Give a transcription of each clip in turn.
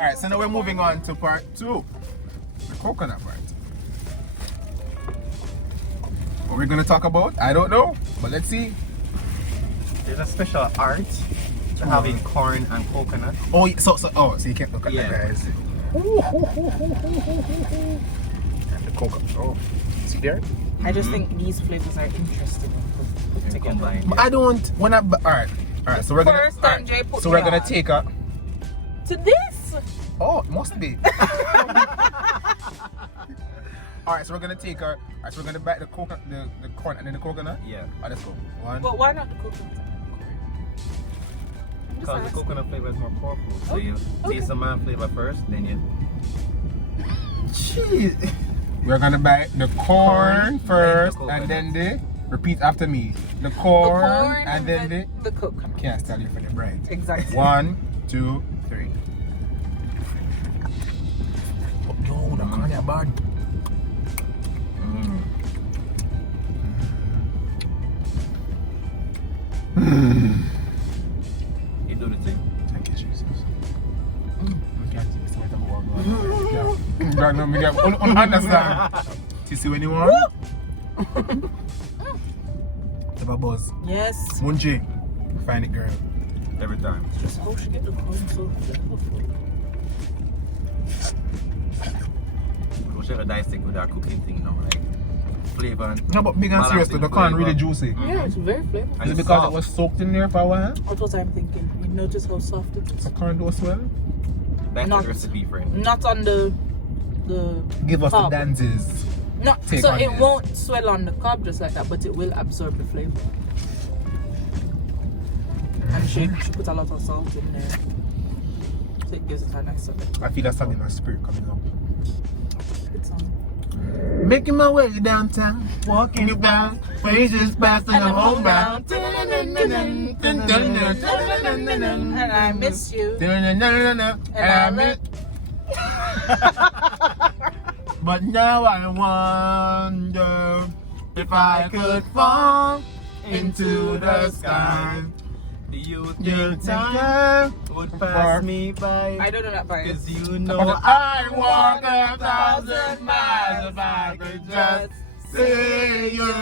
Alright, so now we're moving on to part 2. The coconut part. What we're gonna talk about, I don't know, but let's see. There's a special art to having corn and coconut. Oh, so you can't look at that, guys. And the coconut. Oh, see there? I just think these flavors are interesting put together. Combined, But I don't. When I alright. So we're gonna. First time Jay put So we're me gonna on. take a. To this? Oh, it must be. Alright, so we're gonna take our. Alright, so we're gonna bite the coconut, the corn, and then the coconut. Yeah. Alright, let's go. One. But why not the coconut? Because the coconut flavor is more powerful. So Okay. you taste the man flavor first, then you. Jeez. We're gonna bite the corn first, then the and then the. Repeat after me. The corn, and then the coconut. Can't tell you for the bread. Exactly. 1, 2, 3. Yo, the corn is bad. You do the thing. Thank you, Jesus. God, no, me get understand. You see when you want? Have a buzz. Yes. Munchie, find it, girl. Every time. Just how she get the corn so flavorful. We should have dissect with our cooking thing now, like flavor and. No, but big and serious, the corn really juicy. Yeah, it's very flavorful. Is it because it was soaked in there for a while? That's what I'm thinking. You notice how soft it is? The corn does well? That's Not- the recipe, friend. Not on the Give us cob. the dances. Not Take so on it this. won't swell on the cob just like that, but it will absorb the flavor. And she put a lot of salt in there, so it gives it a nice I feel that's something in my spirit coming up. good sound. Making my way downtown, walking it down, phrases passing the homebound. And I miss you. And I miss. But now I wonder if I could fall into the sky. Do you You think time would pass me by? I don't know that part. Cause you know I'd walk 1,000 miles if I could just see you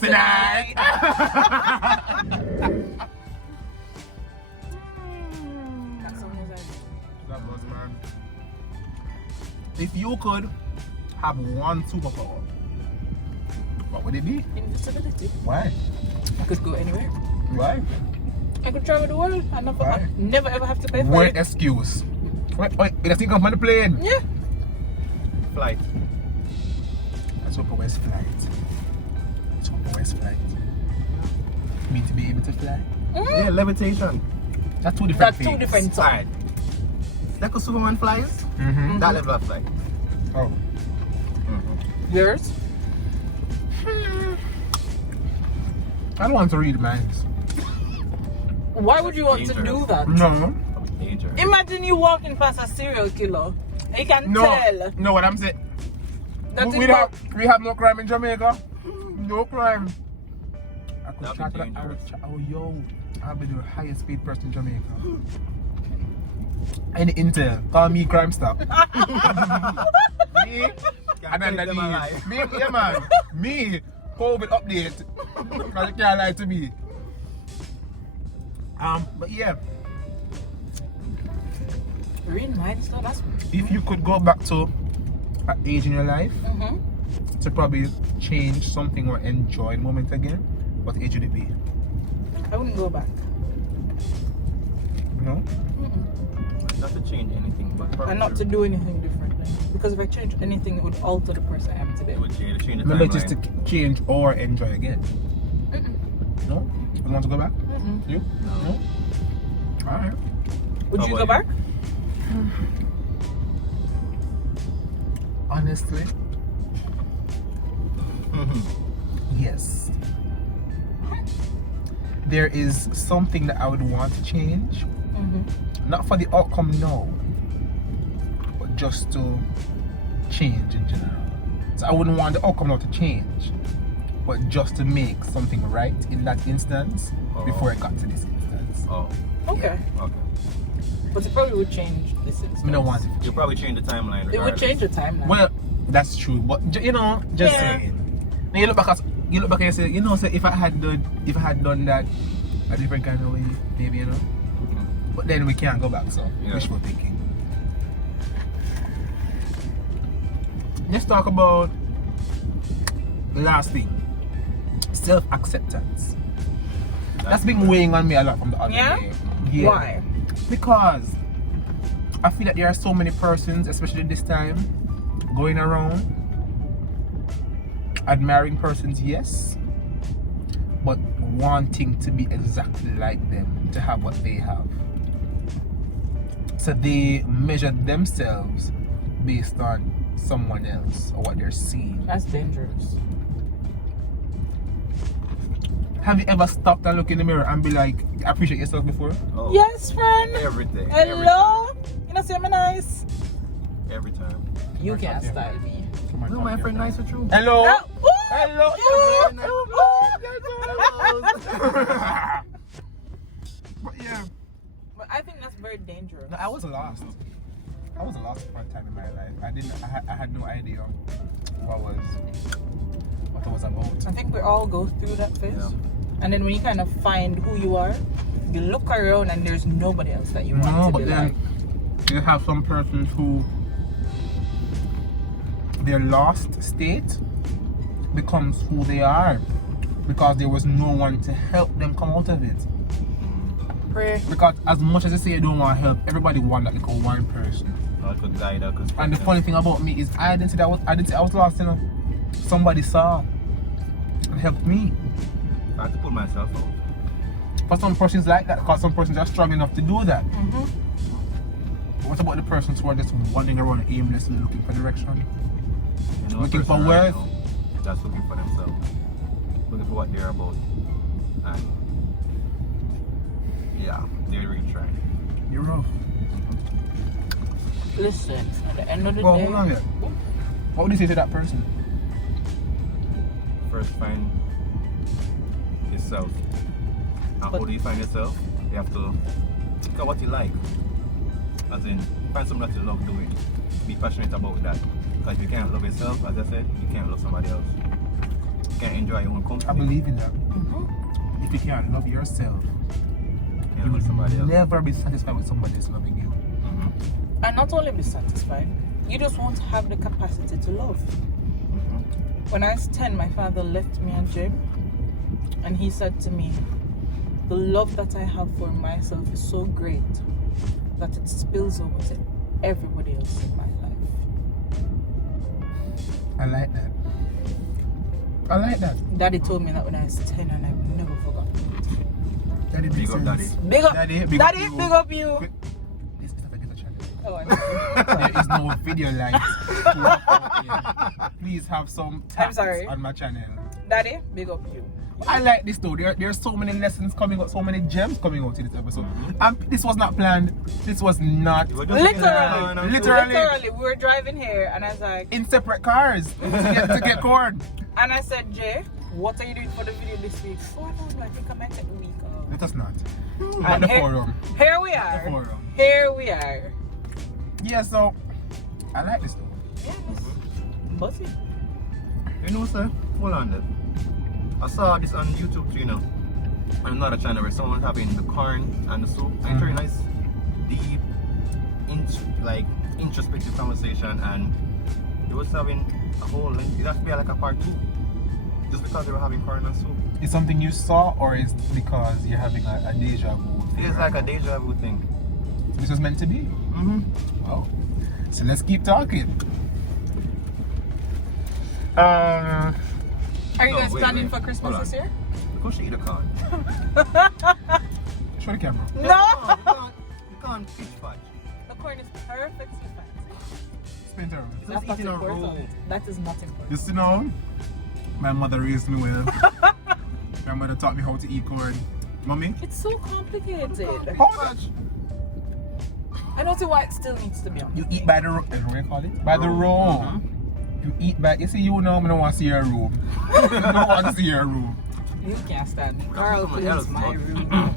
tonight. That song is like, That was, man. If you could have one superpower, what would it be? invisibility. Why? I could go anywhere. Why? I could travel the world and Why? never ever have to pay for Word it. excuse. Wait, you think I'm on the plane? Yeah. flight. That's West flight. That's West flight. Me to be able to fly. Yeah, levitation. That's two different That's two things. different songs. Alright. Like a Superman flies, Mm-hmm. that level of flight. Oh. Yours? I don't want to read minds. Why would you want to do that? No. Dangerous. Imagine you walking past a serial killer. You can tell No, what I'm saying. that We have no crime in Jamaica. No crime. I could That'd chat be to that. dangerous. I'll be the highest paid person in Jamaica. Any intel, call me crime stop. Me, and then Them alive. me, yeah man, me, COVID update. Because you can't lie to me. But yeah, Read minds, no, that's if you could go back to an age in your life to probably change something or enjoy a moment again, what age would it be? I wouldn't go back. No? Not to change anything, but probably And not to do anything differently. Because if I change anything, it would alter the person I am today. it would change the Maybe just to timeline. change or enjoy again. No? You want to go back? You? No? Alright. Would How you about go you? back? Honestly, yes. There is something that I would want to change. Not for the outcome now, but just to change in general. So I wouldn't want the outcome now to change, but just to make something right in that instance before it got to this instance. Oh. Okay. Okay. But it probably would change this instance. I don't want it. You'll probably change the timeline. It would regardless. change the timeline. Well, that's true, but you know, just Yeah. saying. Now you look back and you say, you know, say if I had done that a different kind of way, maybe, you know. But then we can't go back, so Yeah. wishful thinking. Let's talk about the last thing. Self-acceptance. That's been weighing on me a lot from the other day. Yeah. Why? Because I feel that there are so many persons, especially this time, going around admiring persons, yes, but wanting to be exactly like them, to have what they have. So they measure themselves based on someone else or what they're seeing. That's dangerous. Have you ever stopped and look in the mirror and be like, appreciate yourself before? Oh, Yes, friend. every day. Hello. You know, see me nice. Every time. You Come on, can't yeah. style me. Come on, No, come my on, friend, come on. nice with you. Hello. Ooh. Hello. But yeah. But I think that's very dangerous. No, I was lost. I was lost for a time in my life. I had no idea what it was about. I think we all go through that phase. Yeah. And then when you kind of find who you are, you look around and there's nobody else that you want No, to but be then like. you have some persons who their lost state becomes who they are because there was no one to help them come out of it. Pray. Because as much as they say you don't want help, everybody want that little one person. I could guide her. And the funny thing about me is I didn't say I was lost, you know. Somebody saw and helped me. I had to pull myself out. For some persons like that, because some persons are strong enough to do that. Mm-hmm. But what about the persons who are just wandering around aimlessly looking for direction? You know, Looking a person for right worth. now that's looking for themselves. Looking for what they're about. And yeah, they're really trying. You're rough. Listen, at the end of the Well, day, hold on yet. What would you say to that person? First find yourself. And how do you find yourself? You have to look at what you like. As in, find something that you love doing. Be passionate about that. Because if you can't love yourself, as I said, you can't love somebody else. You can't enjoy your own company. I believe in that. Mhm. If you can't love yourself, You can't you love somebody will else. never be satisfied with somebody else loving you. Mhm. and not only be satisfied, you just won't have the capacity to love. When I was 10, my father left me and Jim, and he said to me, the love that I have for myself is so great that it spills over to everybody else in my life. I like that. I like that. Daddy told me that when I was 10, and I've never forgotten it. Daddy Big makes up, sense. Daddy. Big up, Daddy, Daddy, big up you. big up you. Quick. This is a channel. Oh, I know. There is no video lights. to walk out here. Please have some tax sorry. on my channel. Daddy, big up you. I like this though. There are so many lessons coming out, so many gems coming out in this episode. And this was not planned. This was not You were just Literally. Literally. Literally, we were driving here, and I was like, in separate cars to get corn. and I said, Jay, what are you doing for the video this week? Oh, no, I think I might take the week off. Let us not. And At the here- forum. Here we The are. forum. Here we are. Yeah, so I like this though. Yes. Buzzy. You know, sir, hold on there. I saw this on YouTube too, you know. On another channel where someone's having the corn and the soup. And it's very nice, deep, introspective conversation, and they was having a whole length. It has to be like a part 2. Just because they were having corn and soup. Is something you saw or is because you're having a deja vu? It's like a deja vu thing. This was meant to be. Mm-hmm. Oh. So let's keep talking. Are you No, guys wait, planning wait. for Christmas Hold this year? Go show you the corn. Show the camera. No! You can't pitch patch. The corn is perfectly fancy. Spin turn. It's That's just not eating a roll. important. That is not important. You see now? My mother raised me well. My mother taught me how to eat corn. Mommy? It's so complicated. How much? I don't see why it still needs to be on. You eat by the room. What do you call it? By the Room. room. You eat by. You see, you know, I don't want to see your room. I don't want to see your room. You can't stand me. That's Carl someone cleans else, my bud. room.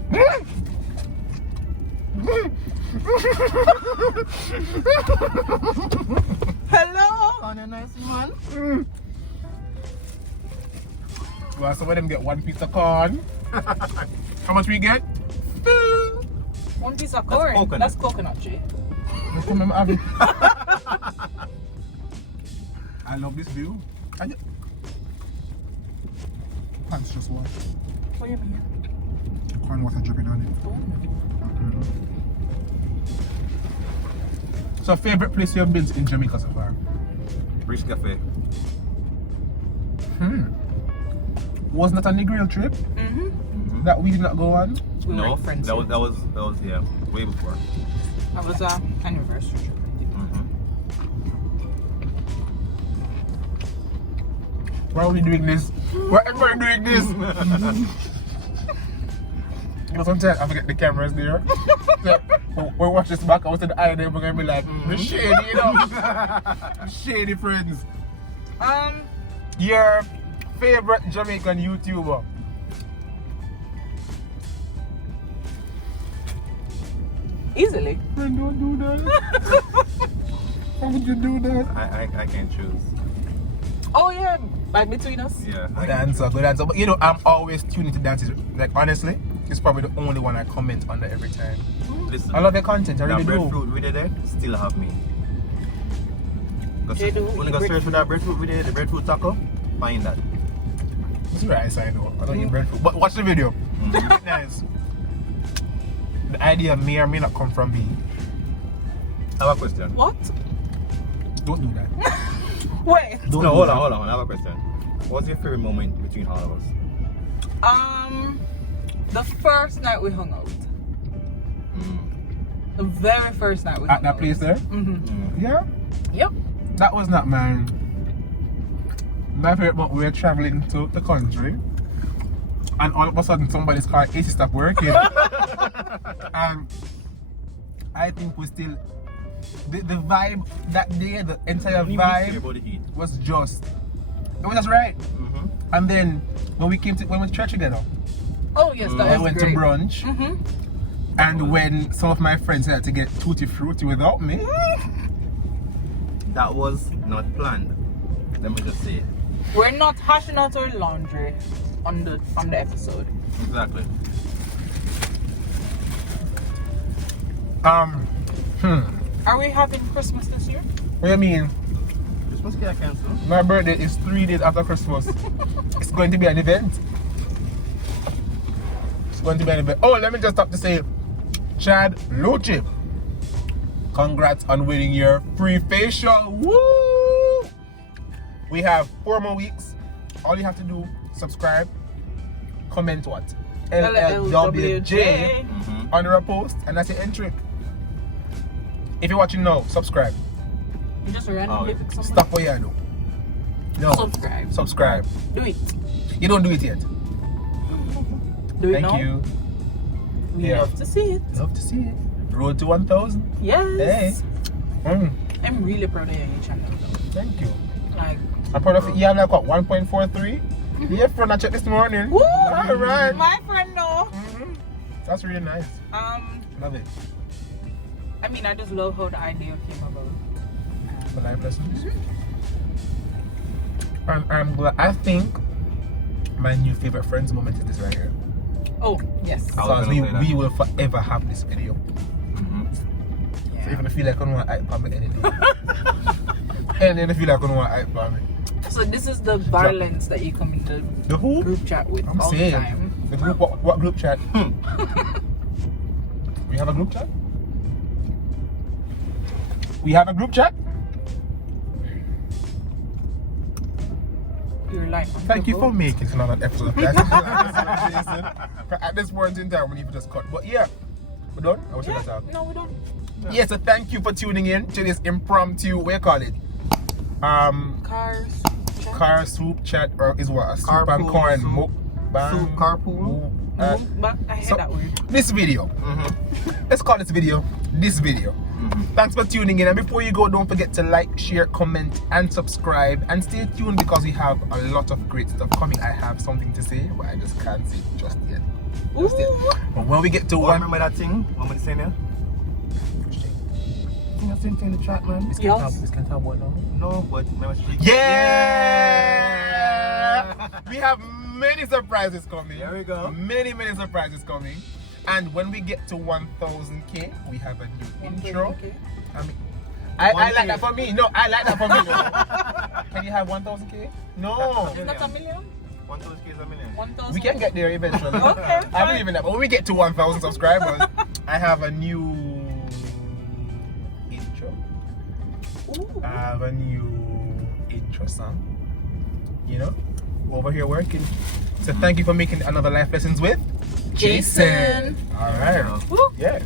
Hello. On a nice man. Well, some of them get one piece of corn. How much we get? One piece of corn. coconut. That's coconut, Jay. Look what I'm having. I love this view. Pants just washed. What do you mean? Corn water dripping on it. Oh. So, favorite place you have been in Jamaica so far? Rich Cafe. Wasn't that a Negril trip that we did not go on? We No, were friends. that was yeah, way before. That was our anniversary trip. Why are we doing this? Why are we doing this? You know, sometimes I forget the camera's there. So, when we watch this back, I was in the eye there, we're gonna be like, we're shady, you know? Shady friends. Your favorite Jamaican YouTuber? Easily. Friend, don't do that. How would you do that? I can't choose. Oh yeah, like between us. Yeah. Good answer, good answer. But you know, I'm always tuning to dances. Like, honestly, it's probably the only one I comment under every time. Listen, I love the content, I really that do. breadfruit we did there still have me. They do When eat you go search for that breadfruit we did, the breadfruit taco, find that. This is where I sign though. I don't eat breadfruit. But watch the video. Nice. The idea may or may not come from me. I have a question. What? Don't do that. Wait. Don't No, do hold that. on. I have a question. What's your favorite moment between all of us? The first night we hung out. The very first night we hung At that out. place there? Yeah. Yep. That was not my favorite, but we were traveling to the country. And all of a sudden somebody's car AC stopped working. And I think we still the vibe that day, the entire vibe About the heat. was just it was just right. And then when we went to church together, Oh yes, that I was went great. to brunch. And when some of my friends had to get tutti frutti without me, That was not planned. Let me just say it. We're not hashing out our laundry on the episode. Exactly. Are we having Christmas this year? what do you mean? Christmas cake cancel. My birthday is 3 days after Christmas. It's going to be an event. It's going to be an event. Oh, let me just stop to say, Chad Luchip, congrats on winning your free facial. Woo! We have 4 more weeks. All you have to do, subscribe, comment what? LLWJ under a post, and that's your entry. If you're watching now, subscribe. You just randomly pick something. Stop what you do. No. Subscribe. Subscribe. Do it. You don't do it yet. Do it Thank now. you. We Yeah. love to see it. Love to see it. Road to 1,000. Yes. Hey. I'm really proud of your channel though. Thank you. Like, I'm proud of it. You have like what, 1.43? Yeah, friend, I checked this morning. woo! All right. My friend no. That's really nice. Love it. I mean, I just love how the idea came about. The life lessons. And I'm glad. I think my new favorite friends moment is this right here. Oh yes. I was Because gonna say that. we will forever have this video. So even if you feel like I don't want to hype on me anything. And then if you feel like I don't want to hype on me. So this is the violence that you come into The who? group chat with I'm all saying. the time. The group, what group chat? We have a group chat? We have a group chat? You're lying. Thank you for making another episode of that. At this point in time, we need to just cut. But yeah, we're done? I was Yeah. talk. No, we don't. Yeah, so thank you for tuning in to this impromptu, what do you call it? Cars. Chat. Car soup chat, or is what? A soup and Carpool corn soup. mukbang. Soup carpool. But I hate so- that word. This video. Let's call this video this video. Thanks for tuning in, and before you go, don't forget to like, share, comment and subscribe, and stay tuned because we have a lot of great stuff coming. I have something to say, but I just can't say it just yet. Ooh. But when we get to Oh, one, remember that thing? What am I saying there? Same thing in the chat, man. This Yes. can't have what now? No, but remember she... Yeah! We have many surprises coming. There we go. Many surprises coming. And when we get to 1000k, we have a new intro. Okay. I mean, I 1K. like that for me. No, I like that for me. Can you have 1000k? No. Is that a million? 1,000 is a million. 1,000? We can get there eventually. Okay, I fine. believe in that. But when we get to 1000 subscribers, I have a new intro. Ooh. I have a new intro song. You know, over here working. So thank you for making another Life Lessons with Jason. All right. Woo. Yeah.